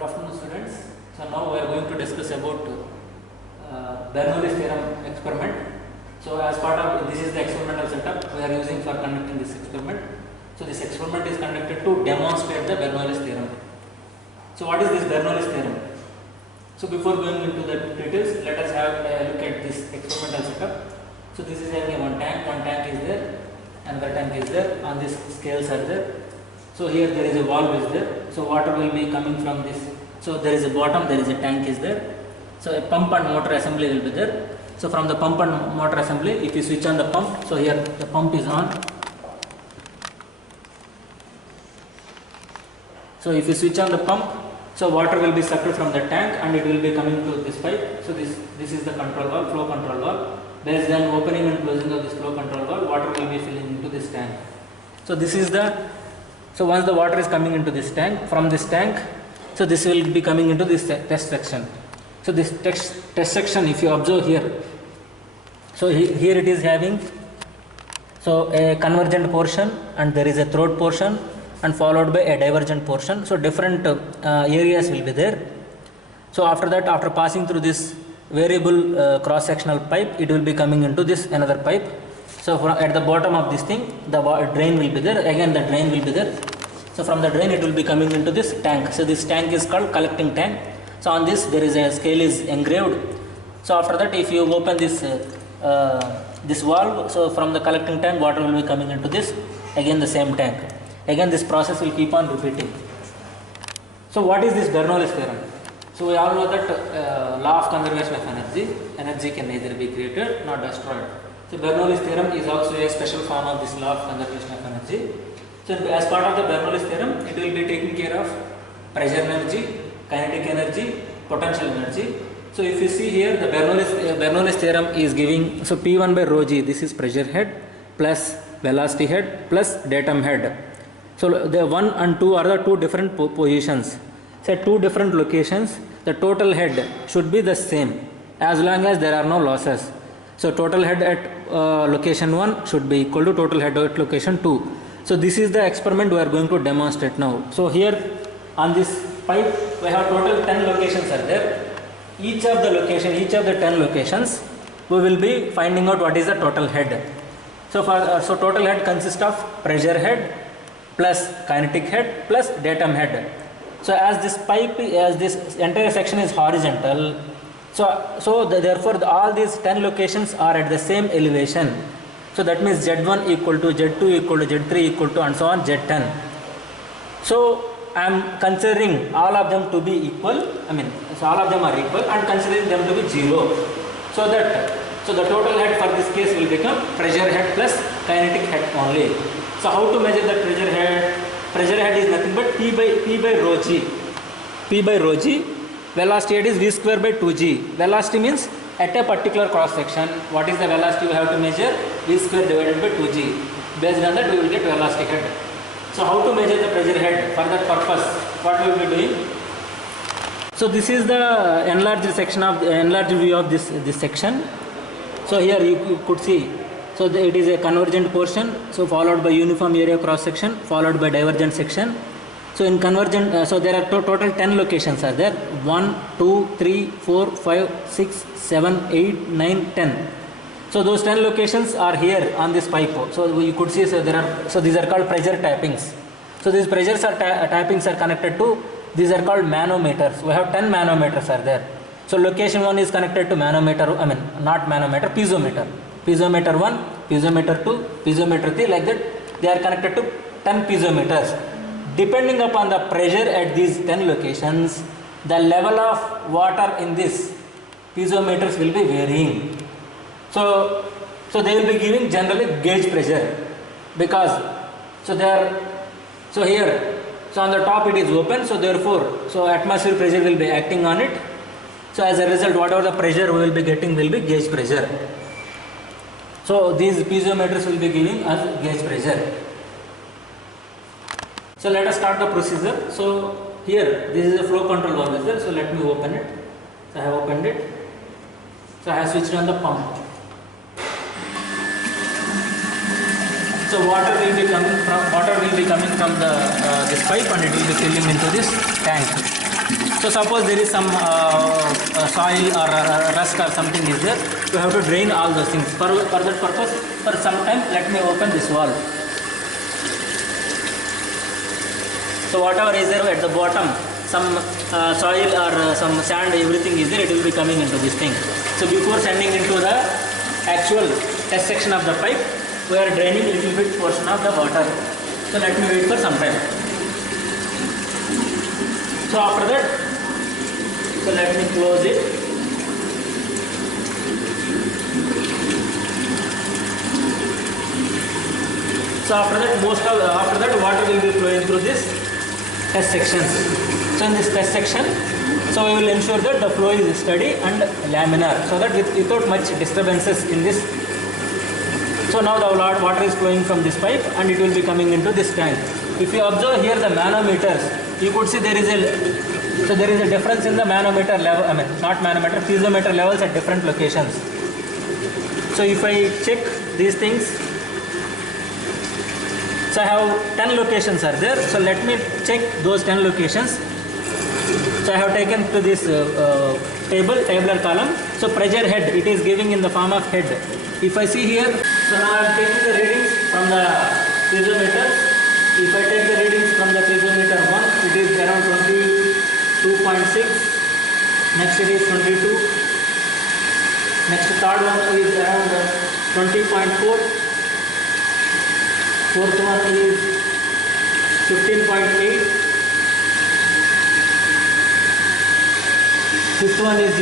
Good afternoon, students. So now we are going to discuss about Bernoulli's theorem experiment. So as part of this is the experimental setup we are using for conducting this experiment. So this experiment is conducted to demonstrate the Bernoulli's theorem. So what is this Bernoulli's theorem? So before going into the details, let us have a look at this experimental setup. So this is having one tank is there, another tank is there, on this scales are there. So here there is a valve is there, so water will be coming from this. So there is a bottom, there is a tank is there. So a pump and motor assembly will be there. So from the pump and motor assembly, if you switch on the pump, so here the pump is on. So if you switch on the pump, so water will be sucked from the tank and it will be coming to this pipe. So this is the control valve, flow control valve. Based on opening and closing of this flow control valve, water will be filling into this tank. So this is so once the water is coming into this tank, from this tank, so this will be coming into this test section. So this test section, if you observe here, so here it is having so a convergent portion and there is a throat portion and followed by a divergent portion. So different areas will be there. So after that, after passing through this variable cross sectional pipe, it will be coming into this another pipe. So at the bottom of this thing, the drain will be there, again the drain will be there. So from the drain it will be coming into this tank. So this tank is called collecting tank. So on this there is a scale is engraved. So after that, if you open this this valve, so from the collecting tank water will be coming into this, again the same tank. Again this process will keep on repeating. So what is this Bernoulli's theorem? So we all know that law of conservation of energy can neither be created nor destroyed. So Bernoulli's theorem is also a special form of this law of conservation of energy. So as part of the Bernoulli's theorem, it will be taking care of pressure energy, kinetic energy, potential energy. So if you see here, the Bernoulli's theorem is giving, so P1 by rho g, this is pressure head plus velocity head plus datum head. So the 1 and 2 are the two different positions. So at two different locations, the total head should be the same as long as there are no losses. So total head at location 1 should be equal to total head at location 2. So this is the experiment we are going to demonstrate now. So here on this pipe we have total 10 locations are there. Each of the 10 locations we will be finding out what is the total head. So so total head consists of pressure head plus kinetic head plus datum head. So as this entire section is horizontal, therefore all these 10 locations are at the same elevation. So that means Z1 equal to Z2 equal to Z3 equal to and so on Z10. So I am considering all of them to be equal. So all of them are equal and considering them to be 0. So the total head for this case will become pressure head plus kinetic head only. So how to measure the pressure head? Pressure head is nothing but P by rho g. P by rho g. Velocity head is V square by 2g. Velocity means at a particular cross section, what is the velocity we have to measure? V square divided by 2g. Based on that we will get velocity head. So how to measure the pressure head? For that purpose, what we will be doing? So this is the enlarged view of this section. So here you could see. So it is a convergent portion, so followed by uniform area cross section, followed by divergent section. So in convergent, so there are total 10 locations are there. 1, 2, 3, 4, 5, 6, 7, 8, 9, 10. So those 10 locations are here on this pipe. So you could see, so these are called pressure tappings. So these pressures are tappings are connected to, these are called manometers. We have 10 manometers are there. So location 1 is connected to manometer, not manometer, piezometer. Piezometer 1, piezometer 2, piezometer 3, like that they are connected to 10 piezometers. Depending upon the pressure at these 10 locations, the level of water in this piezometers will be varying. So they will be giving generally gauge pressure because here on the top it is open, so therefore atmosphere pressure will be acting on it. So as a result, whatever the pressure we will be getting will be gauge pressure. So these piezometers will be giving us gauge pressure. So let us start the procedure. So here this is a flow control valve is there. So let me open it. So I have opened it. So I have switched on the pump. So water will be coming from this pipe and it will be filling into this tank. So suppose there is some soil or rust or something is there, you have to drain all those things. For that purpose, for some time, let me open this wall. So whatever is there at the bottom, some soil or some sand, everything is there, it will be coming into this thing. So before sending into the actual test section of the pipe, we are draining a little bit portion of the water. So let me wait for some time. So after that, so let me close it. So after that water will be flowing through this test sections. So in this test section, so we will ensure that the flow is steady and laminar, so that without much disturbances in this. So now the water is flowing from this pipe and it will be coming into this tank. If you observe here the manometers, you could see there is a difference in the manometer level, not manometer, piezometer levels at different locations. So if I check these things, so I have 10 locations are there. So let me check those 10 locations. So I have taken to this tabular column. So pressure head, it is giving in the form of head. If I see here, so now I am taking the readings from the piezometers. If I take the readings from the piezometer 1, it is around 22.6. Next it is 22. Next third one is around 20.4. Fourth one is 15.8. Fifth one is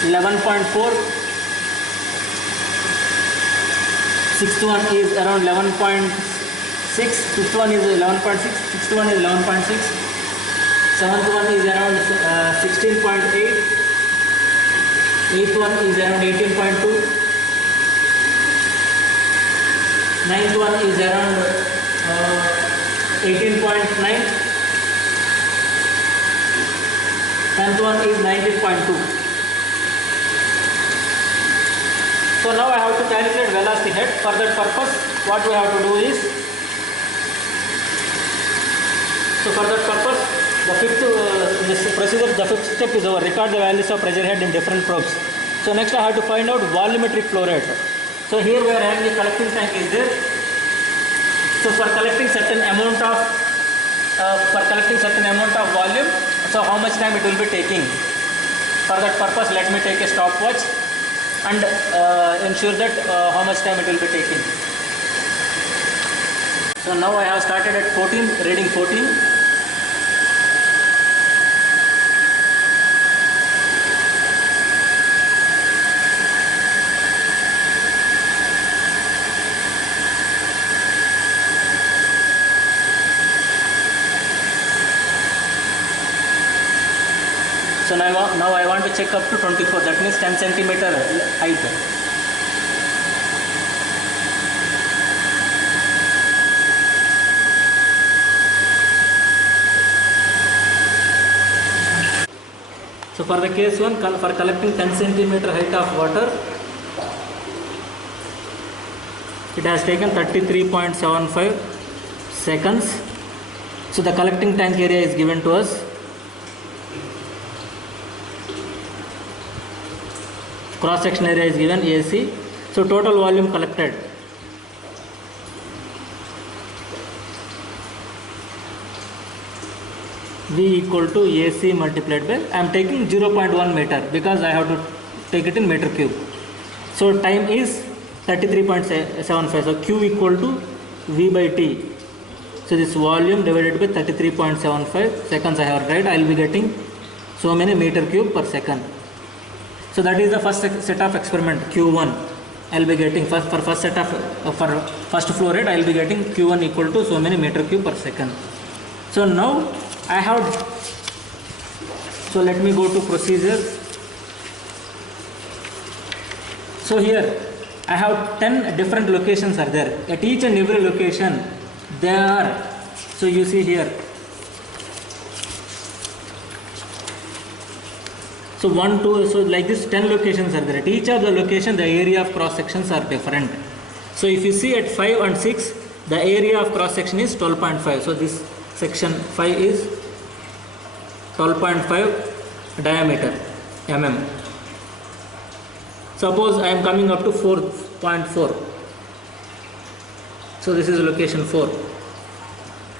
11.4. Sixth one is around 11.6. Fifth one is 11.6. Sixth one is 11.6. Seventh one is around 16.8. Eighth one is around 18.2. Ninth one is around 18.9. 10th one is 19.2. So now I have to calculate velocity head. For that purpose, what we have to do is, so for that purpose, the this procedure, the fifth step is over. Record the values of pressure head in different probes. So next I have to find out volumetric flow rate. So here we are having a collecting tank is there. So for collecting certain amount of volume, so how much time it will be taking. For that purpose, let me take a stopwatch and ensure that how much time it will be taking. So now I have started at 14, reading 14. So now I want to check up to 24, that means 10 centimeter height. So for the case 1, for collecting 10 centimeter height of water, it has taken 33.75 seconds. So the collecting tank area is given to us. Cross section area is given AC. So total volume collected, V equal to AC multiplied by, I am taking 0.1 meter because I have to take it in meter cube. So time is 33.75. So Q equal to V by T. So this volume divided by 33.75 seconds I have tried. I will be getting so many meter cube per second. So that is the first set of experiment Q1. I will be getting for first set of for first flow rate I will be getting Q1 equal to so many meter cube per second. So now I have, so let me go to procedure. So here I have 10 different locations are there. At each and every location there are, so you see here, so 1, 2, so like this 10 locations are there. At each of the location the area of cross sections are different. So if you see at 5 and 6 the area of cross section is 12.5. So this section 5 is 12.5 diameter mm. Suppose I am coming up to 4.4. So this is location 4.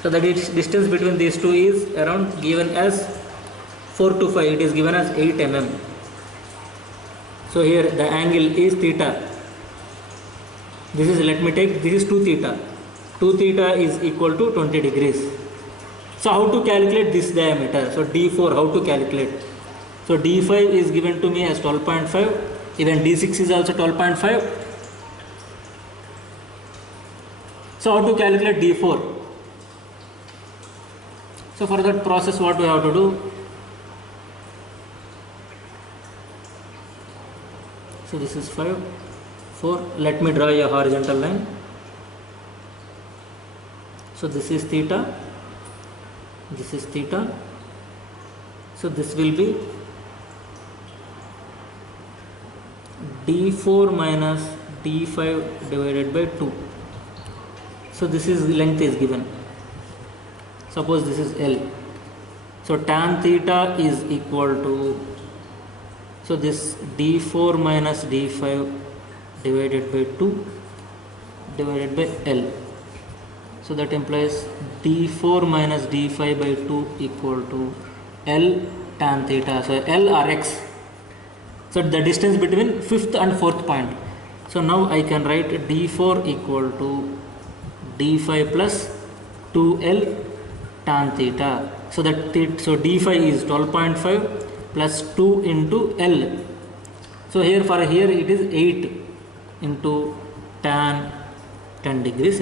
So the distance between these two is around given as 4 to 5. It is given as 8 mm. So here the angle is theta. This is, let me take, this is 2 theta. 2 theta is equal to 20 degrees. So how to calculate this diameter? So D4, how to calculate? So D5 is given to me as 12.5. Even D6 is also 12.5. So how to calculate D4? So for that process, what we have to do? So this is 5, 4. Let me draw a horizontal line. So this is theta. This is theta. So this will be D4 minus D5 divided by 2. So this is length is given. Suppose this is L. So tan theta is equal to, so this D4 minus D5 divided by 2 divided by L. So that implies D4 minus D5 by 2 equal to L tan theta. So L or X. So the distance between 5th and 4th point. So now I can write D4 equal to D5 plus 2L tan theta. So that so D5 is 12.5 plus 2 into L. So here it is 8 into tan 10 degrees.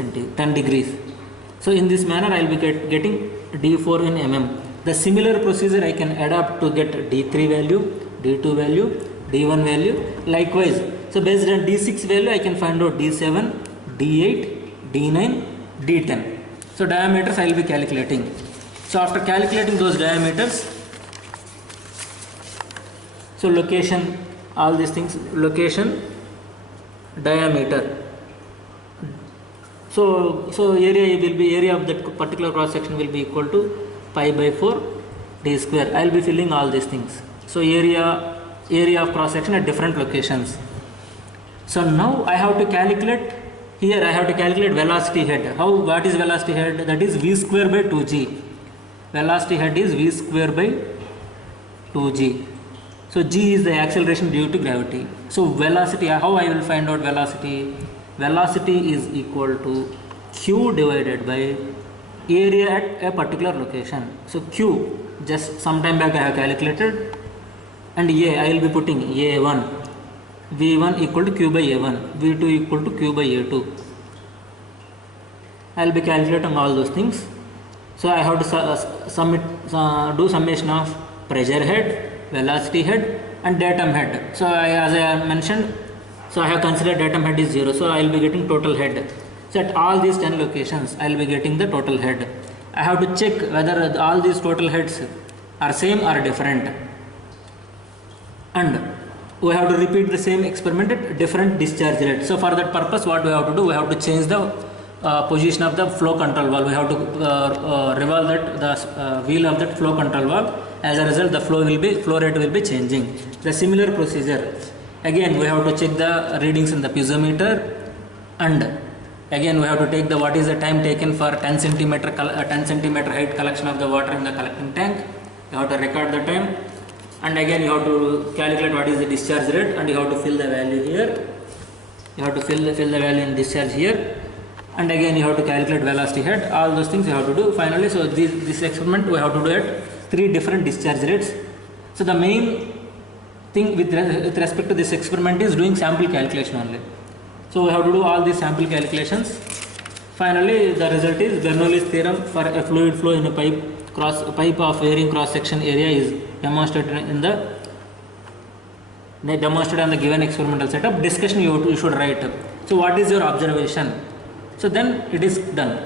So in this manner I will be getting D4 in mm. The similar procedure I can adapt to get D3 value, D2 value, D1 value. Likewise, so based on D6 value I can find out D7, D8, D9, D10. So diameters I will be calculating. So after calculating those diameters, so location, all these things, location, diameter. So area of that particular cross section will be equal to pi by 4 d square. I will be filling all these things. So area of cross section at different locations. So now I have to calculate, here I have to calculate velocity head. What is velocity head? That is v square by 2g. Velocity head is v square by 2g. So g is the acceleration due to gravity. So velocity, how I will find out velocity? Velocity is equal to q divided by area at a particular location. So q, just some time back I have calculated, and a I will be putting a1, v1 equal to q by a1, v2 equal to q by a2. I will be calculating all those things. So I have to do summation of pressure head, velocity head and datum head. So as I mentioned, so I have considered datum head is 0. So I will be getting total head. So at all these 10 locations I will be getting the total head. I have to check whether all these total heads are same or different. And we have to repeat the same experiment at different discharge rate. So for that purpose, what we have to do, we have to change the position of the flow control valve. We have to revolve the wheel of that flow control valve. As a result, the flow rate will be changing. The similar procedure. Again, we have to check the readings in the piezometer, and again we have to take what is the time taken for 10 centimeter height collection of the water in the collecting tank. You have to record the time, and again you have to calculate what is the discharge rate, and you have to fill the value here. You have to fill the value in discharge here, and again you have to calculate velocity head. All those things you have to do. Finally, so this experiment we have to do at 3 different discharge rates. So the main thing with respect to this experiment is doing sample calculation only. So we have to do all these sample calculations. Finally, the result is Bernoulli's theorem for a fluid flow in a pipe of varying cross section area is demonstrated on the given experimental setup. Discussion you should write. So what is your observation? So then it is done.